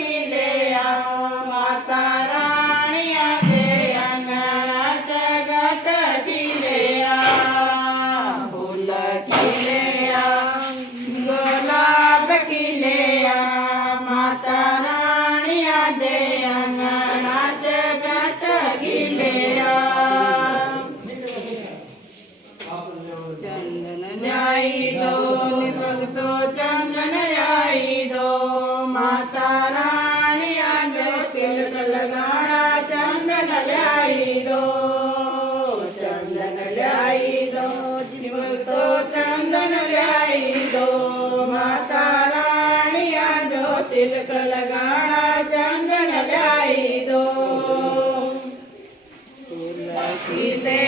खिले माता राणिया दे अंगना जगट खिले फूल खिले गुलाब खिले माता राणिया दे अंगना जगट खिले चंदन ल्याई दो भक्तो चंदन ल्याई दो माता राणिया जो तिलक लगाना चंदन ल्याई दो भक्तो चंदन ल्याई दो माता राणिया जो तिलक लगाना चंदन ल्याई दो फूल खिले